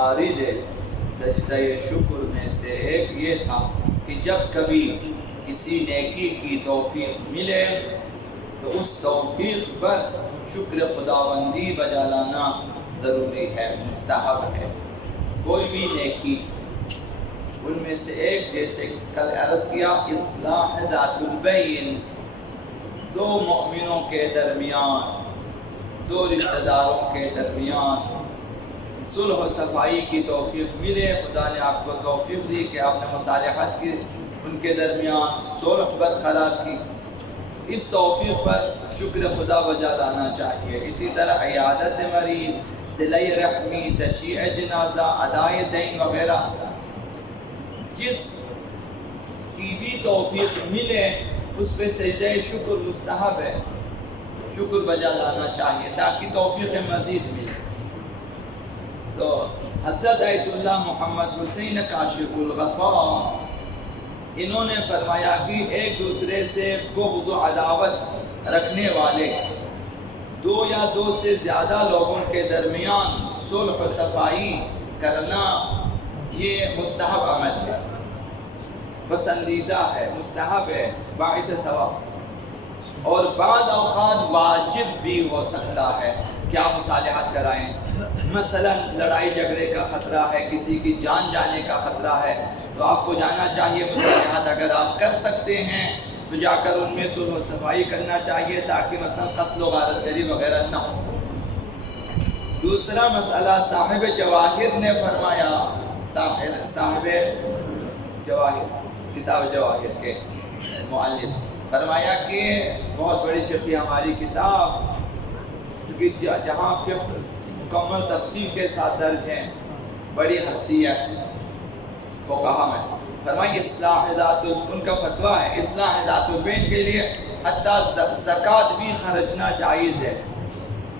عارض سجدہ شکر میں سے ایک یہ تھا کہ جب کبھی کسی نیکی کی توفیق ملے تو اس توفیق پر شکر خداوندی بجا لانا ضروری ہے، مستحب ہے۔ کوئی بھی نیکی، ان میں سے ایک جیسے کل عرض کیا اصلاح ذات البین، دو مؤمنوں کے درمیان، دو رشتہ داروں کے درمیان صلح و صفائی کی توفیق ملے، خدا نے آپ کو توفیق دی کہ آپ نے مصالحت کی، ان کے درمیان صلح برقرار کی، اس توفیق پر شکر خدا بجا لانا چاہیے۔ اسی طرح عیادت مریض، صلہ رحمی، تشییع جنازہ، ادائے دین وغیرہ جس کی بھی توفیق ملے اس پہ سجدہ شکر مستحب ہے، شکر بجا لانا چاہیے تاکہ توفیق مزید ملے۔ تو حضرت آیت اللہ محمد حسین کاشف الغطا انہوں نے فرمایا کہ ایک دوسرے سے بغض و عداوت رکھنے والے دو یا دو سے زیادہ لوگوں کے درمیان صلح و صفائی کرنا یہ مستحب عمل ہے، پسندیدہ ہے، مستحب ہے، باعث ثواب، اور بعض اوقات واجب بھی ہو سکتا ہے کہ آپ مصالحت کرائیں۔ مثلا لڑائی جھگڑے کا خطرہ ہے، کسی کی جان جانے کا خطرہ ہے، تو آپ کو جانا چاہیے مصالحت اگر آپ کر سکتے ہیں تو جا کر ان میں صلح و صفائی کرنا چاہیے تاکہ مثلا قتل و غارت گری وغیرہ نہ ہو۔ دوسرا مسئلہ صاحب جواہر نے فرمایا، صاحب جواہر، کتاب جواہر کے مؤلف فرمایا کہ بہت بڑی فقہ ہماری کتاب جہاں فقہ مکمل تفصیل کے ساتھ درج ہیں، بڑی ہستی ہے فقہا میں، فرمایا اصلاح ذات، ان کا فتویٰ ہے اصلاح ذات البین کے لیے حتیٰ زکوٰۃ بھی خرچنا جائز ہے،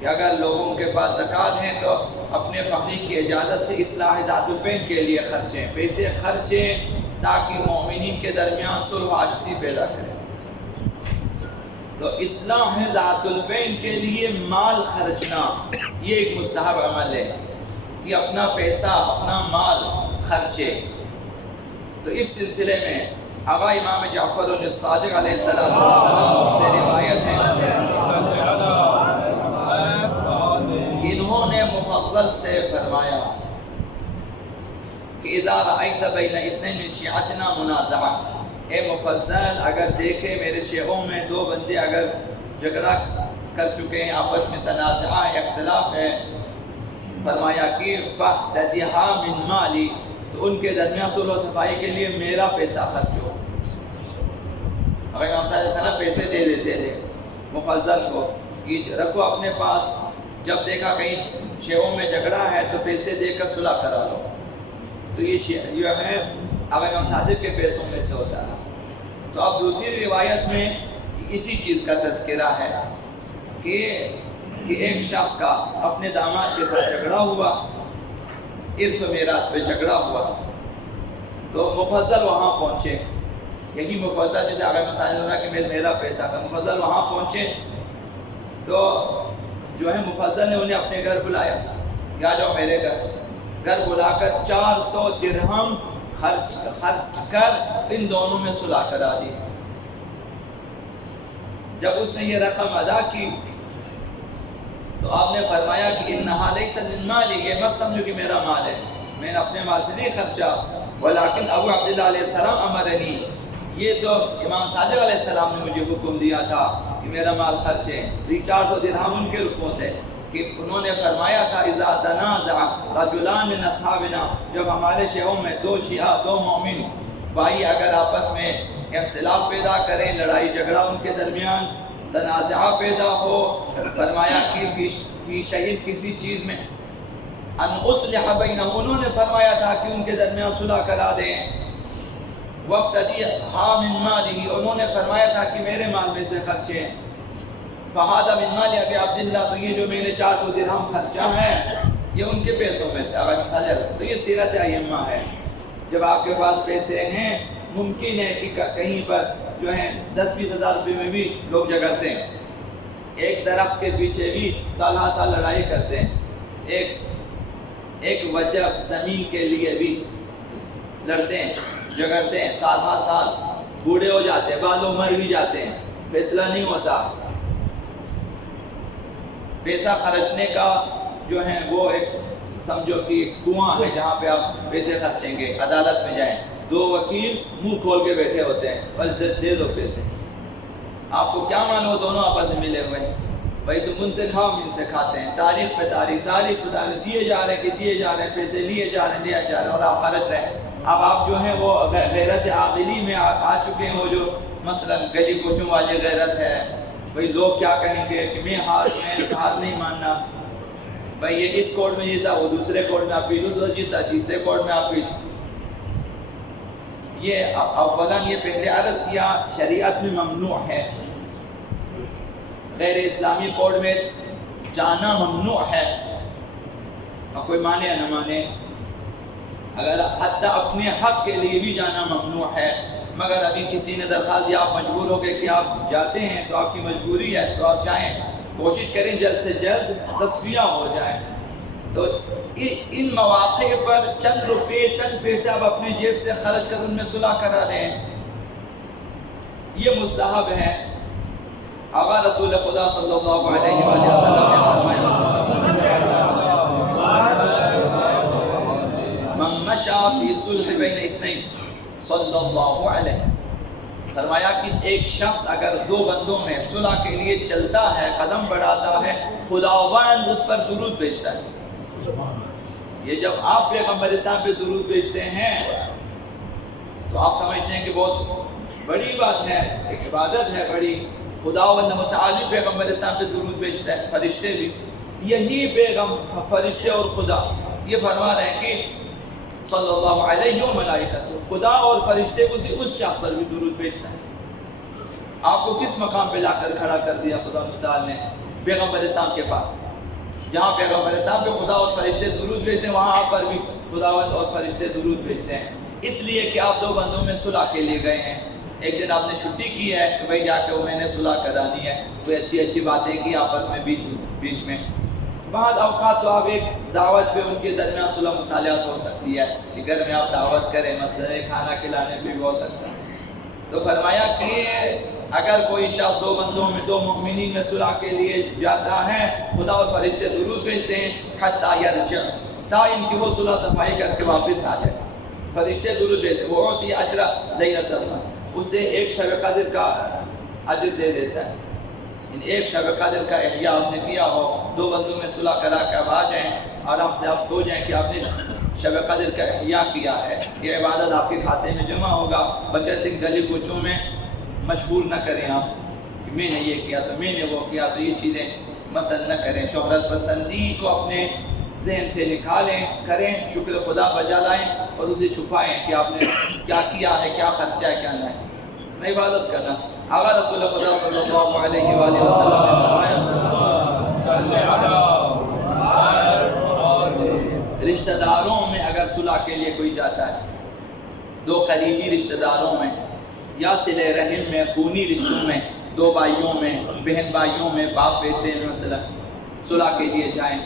کہ اگر لوگوں کے پاس زکوٰۃ ہیں تو اپنے فقیر کی اجازت سے اصلاح ذات البین کے لیے خرچیں، پیسے خرچیں تاکہ مومنین کے درمیان صلح و آشتی پیدا کریں۔ تو اصلاح ذات البین کے لیے مال خرچنا یہ ایک مستحب عمل ہے کہ اپنا پیسہ، اپنا مال خرچے۔ تو اس سلسلے میں آقا امام جعفر الصادق علیہ السلام سے روایت ہے، انہوں نے مفصل سے فرمایا کہ اذا رأیت بین اثنین من شیعتنا منازعہ، اے مفضل اگر دیکھے میرے شیعوں میں دو بندے اگر جھگڑا کر چکے ہیں، آپس میں تنازعہ ہے، اختلاف ہے، فرمایا کہ فاحتجها من مالی، تو ان کے درمیان صلح و صفائی کے لیے میرا پیسہ خرچ ہو۔ اگر امام صلی اللہ علیہ وسلم پیسے دے دیتے تھے مفضل کو کہ رکھو اپنے پاس، جب دیکھا کہیں شیعوں میں جھگڑا ہے تو پیسے دے کر صلح کرا لو، تو یہ ہے امام صادق کے پیسوں میں سے ہوتا ہے۔ تو اب دوسری روایت میں اسی چیز کا تذکرہ ہے کہ ایک شخص کا اپنے داماد کے ساتھ جھگڑا ہوا، ارث و میراث پہ جھگڑا ہوا، تو مفضل وہاں پہنچے، یہی مفضل جیسے اگر مثال ہو رہا کہ میرا پیسہ تھا، مفضل وہاں پہنچے تو جو ہے مفضل نے انہیں اپنے گھر بلایا کہ آ جاؤ میرے گھر بلا کر 400 درہم خرچ کر ان دونوں میں صلح کرا دی۔ جب اس نے یہ رقم ادا کی تو آپ نے فرمایا کہ انہا لیس من مالی، یہ مت سمجھو کہ میرا مال ہے، میں نے اپنے مال سے نہیں خرچا، ولیکن ابو عبداللہ علیہ السلام امرنی، یہ تو امام صادق علیہ السلام نے مجھے حکم دیا تھا کہ میرا مال خرچے۔ 400 درہم ان کے رخوں سے، کہ انہوں نے فرمایا تھا اذا تنازع رجلان من اصحابنا، جب ہمارے شیعوں میں دو شیعہ، دو مومن بھائی اگر آپس میں اختلاف پیدا کریں، لڑائی جھگڑا ان کے درمیان تنازع پیدا ہو، فرمایا کہ فی شیء، کسی چیز میں، ان اصلح بینہم، انہوں نے فرمایا تھا کہ ان کے درمیان صلح کرا دیں، وافتدیھا من مالہ، انہوں نے فرمایا تھا کہ میرے مال میں سے خرچیں، فہذا من مال ابی عبداللہ، تو یہ جو میں نے 400 درہم خرچہ ہے یہ ان کے پیسوں میں سے، اگر مثال ہے تو یہ سیرت ائمہ ہے۔ جب آپ کے پاس پیسے ہیں، ممکن ہے کہ کہیں پر جو ہے 10-20 ہزار روپے میں بھی لوگ جھگڑتے ہیں، ایک درخت کے پیچھے بھی سال ہر سال لڑائی کرتے ہیں، ایک ایک وجہ زمین کے لیے بھی لڑتے ہیں جھگڑتے ہیں، سال ہر سال بوڑھے ہو جاتے ہیں، بعض مر بھی جاتے ہیں، فیصلہ نہیں ہوتا۔ پیسہ خرچنے کا جو ہے وہ ایک سمجھو کہ کنواں ہے جہاں پہ آپ پیسے خرچیں گے، عدالت میں جائیں، دو وکیل منہ کھول کے بیٹھے ہوتے ہیں، بس دے دو پیسے، آپ کو کیا مانو دونوں آپس میں ملے ہوئے ہیں، بھائی تم ان سے کھاؤ ان سے کھاتے ہیں، تاریخ پہ تاریخ دیے جا رہے ہیں کہ دیے جا رہے ہیں، پیسے لیے جا رہے ہیں اور آپ خرچ رہے ہیں۔ اب آپ جو ہیں وہ غیرت عاقلی میں آ چکے ہیں، وہ جو مثلا گلی کوچوں والی غیرت ہے، بھائی لوگ کیا کہیں گے کہ میں ہار نہیں ماننا، بھائی یہ اس کورٹ میں جیتا وہ دوسرے کورٹ میں اپیل، اس جیتا تیسرے کورٹ میں اپیل۔ یہ اولاً یہ پہلے عرض کیا شریعت میں ممنوع ہے، غیر اسلامی کورٹ میں جانا ممنوع ہے، اور کوئی مانے یا نہ مانے، اگر حتیٰ اپنے حق کے لیے بھی جانا ممنوع ہے، مگر ابھی کسی نے درخواست دیا آپ مجبور ہو گئے کہ آپ جاتے ہیں تو آپ کی مجبوری ہے تو آپ جائیں، کوشش کریں جلد سے جلد تصفیہ ہو جائے۔ تو ان مواقع پر چند روپے چند پیسے آپ اپنے جیب سے خرچ کر ان میں صلح کرا دیں، یہ مستحب ہے۔ آقا رسول خدا صلی اللہ علیہ وآلہ وسلم نے فرمایا من مشى فی صلح بین اثنین صلی اللہ علیہ، فرمایا کہ ایک شخص اگر دو بندوں میں صلح کے لیے چلتا ہے، قدم بڑھاتا ہے، خداوند اس پر درود بھیجتا ہے۔ یہ جب آپ پیغمبر اسلام پہ درود بھیجتے ہیں تو آپ سمجھتے ہیں کہ بہت بڑی بات ہے، ایک عبادت ہے بڑی، خداوند متعالی پیغمبر اسلام پہ درود بھیجتا ہے، فرشتے بھی، یہی فرشتے اور خدا یہ فرما رہے ہیں کہ صلی اللہ علیہ وسلم، خدا اور فرشتے اس شخص پر بھی درود بھیجتا ہے۔ آپ کو کس مقام پہ لا کر کھڑا کر دیا خدا متعالی نے؟ پیغمبر اسلام کے پاس، جہاں پیغمبر اسلام پہ خدا اور فرشتے درود بھیجتے ہیں، وہاں آپ پر بھی خداوند اور فرشتے درود بھیجتے ہیں، اس لیے کہ آپ دو بندوں میں صلح کے لیے گئے ہیں۔ ایک دن آپ نے چھٹی کی ہے کہ بھائی جا کے وہ میں نے صلح کرانی ہے، کوئی اچھی باتیں کی آپس میں بیچ میں، بعض اوقات تو آپ ایک دعوت پہ ان کے درمیان صلح مصالحت ہو سکتی ہے کہ گھر میں آپ دعوت کریں، مثلا کھانا کھلانے پہ بھی ہو سکتا ہے۔ تو فرمایا کہ اگر کوئی شخص دو بندوں میں، دو مؤمنین میں صلح کے لیے جاتا ہے، خدا اور فرشتے درود بھیجتے ہیں حتی یرجع، تا ان کی وہ صلح صفائی کر کے واپس آ جائے، فرشتے درود بھیجتے ہیں، وَأُعْطِيَ أَجْرَ لَيْلَةَ الْقَدْرِ، اسے ایک شب قدر کا اجر دے دیتا ہے۔ ایک شب قدر کا احیاء آپ نے کیا ہو، دو بندوں میں صلح کرا کے اب آ جائیں، آرام سے آپ سو جائیں کہ آپ نے شب قدر کا احیاء کیا ہے، یہ عبادت آپ کے کھاتے میں جمع ہوگا، بشرطے گلی کوچوں میں مشغول نہ کریں آپ کہ میں نے یہ کیا تو میں نے وہ کیا، تو یہ چیزیں مثلا نہ کریں، شہرت پسندی کو اپنے ذہن سے نکالیں، کریں، شکر خدا بجا لائیں اور اسے چھپائیں کہ آپ نے کیا کیا ہے، کیا خرچہ ہے، کیا نہیں، عبادت کرنا۔ آقا رسول خدا صلی اللہ علیہ وآلہ وسلم نے فرمایا رشتہ داروں میں اگر صلح کے لیے کوئی جاتا ہے، دو قریبی رشتہ داروں میں یا صلہ رحم میں، خونی رشتوں میں، دو بھائیوں میں، بہن بھائیوں میں، باپ بیٹے میں مثلا صلح کے لیے جائیں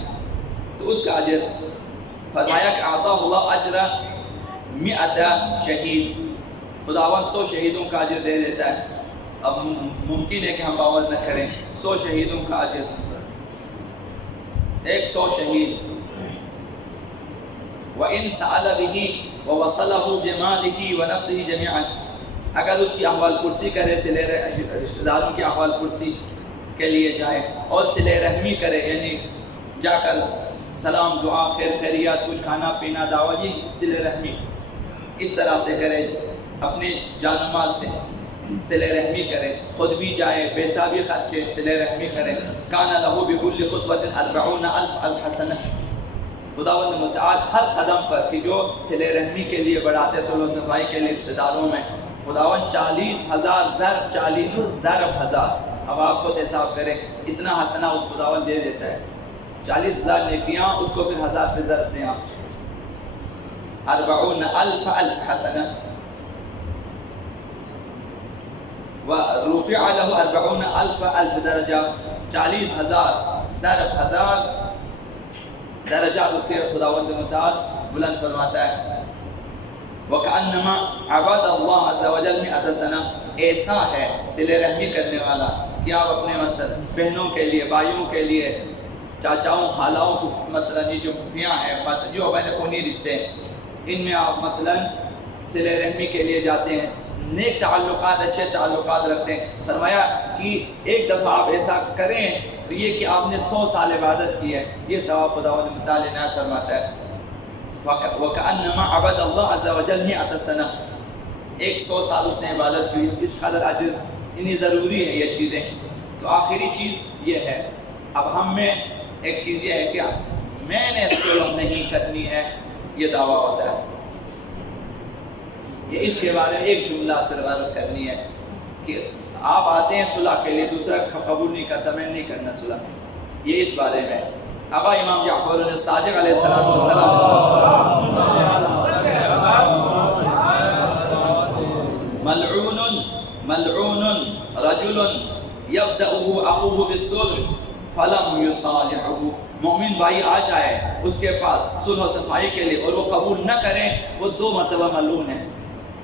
تو اس کا اجر فرمایا کہ اعطاہ اللہ اجر 100 شہید، خداوند 100 شہیدوں کا اجر دے دیتا ہے۔ اب ممکن ہے کہ ہم باور نہ کریں، 100 شہیدوں کا اجر، 100 شہید، وَإِن سَأَلَ بِهِ وَوَصَلَهُ بِمَالِهِ وَنَفْسِهِ جَمِيعًا، اگر اس کی احوال پرسی کرے، رشتہ داروں کی احوال پرسی کے لیے جائے اور صلہ رحمی کرے، یعنی جا کر سلام دعا خیر خیریات کچھ کھانا پینا دعوت، یہ صلہ رحمی اس طرح سے کرے، اپنے جان و مال سے صلہ رحمی کرے، خود بھی جائے، پیسہ بھی خرچے، صلہ رحمی کرے، کان لہو بکل خطوۃ 40,000 حسنہ، خداوند متعال ہر قدم پر کہ جو صلہ رحمی کے لیے بڑھاتے، صلح و صفائی کے لیے رشتہ داروں میں، خداوند 40,000 ضرب ہزار، اب آپ خود حساب کریں اتنا حسنہ اس خداوند دے دیتا ہے، 40,000 نیکیاں اس کو پھر 1000 پہ ضرب دیں آپ، 40,000 حسنہ، وَرُفِعَ لَهُ 40,000 درجہ، 40,000 ضرب 1000 درجات اس کے خداوند متعال بلند فرماتا ہے۔ وَكَأَنَّمَا عَبَدَ اللَّهَ عَزَّ وَجَلَّ مِئَةَ سَنَةٍ، ایسا ہے صلہ رحمی کرنے والا کہ آپ اپنے مثلا بہنوں کے لیے، بھائیوں کے لیے، چاچاؤں، خالاؤں کو مثلا یہ جو پھوپھیاں ہیں، جو بین خونی رشتے ہیں، ان میں آپ مثلا صلہ رحمی کے لیے جاتے ہیں، نیک تعلقات، اچھے تعلقات رکھتے ہیں۔ فرمایا کہ ایک دفعہ آپ ایسا کریں تو یہ کہ آپ نے 100 سال عبادت کی ہے، یہ ثواب خداوند متعال عنایت فرماتا ہے۔ وَكَأَنَّمَا عَبَدَ اللَّهَ عَزَّ وَجَلَّ مِئَةَ سَنَةٍ، 100 سال اس نے عبادت کی، اس قدر اجر انہیں ضروری ہے یہ چیزیں۔ تو آخری چیز یہ ہے، اب ہم میں ایک چیز یہ ہے کہ میں نے صلح نہیں کرنی ہے، یہ دعویٰ ہوتا ہے، یہ اس کے بارے میں ایک جملہ صرف عرض کرنی ہے کہ آپ آتے ہیں صلح کے لیے، دوسرا قبول نہیں کرتا، میں نہیں کرنا صلح، یہ اس بارے میں۔ آقا امام جعفر الصادق علیہ السلام ملعون رجل یبدأه اخوه بالصلح فلم یصالحه، مومن بھائی آ جائے اس کے پاس صلح و صفائی کے لیے اور وہ قبول نہ کریں، وہ 2 مرتبہ ملعون ہے۔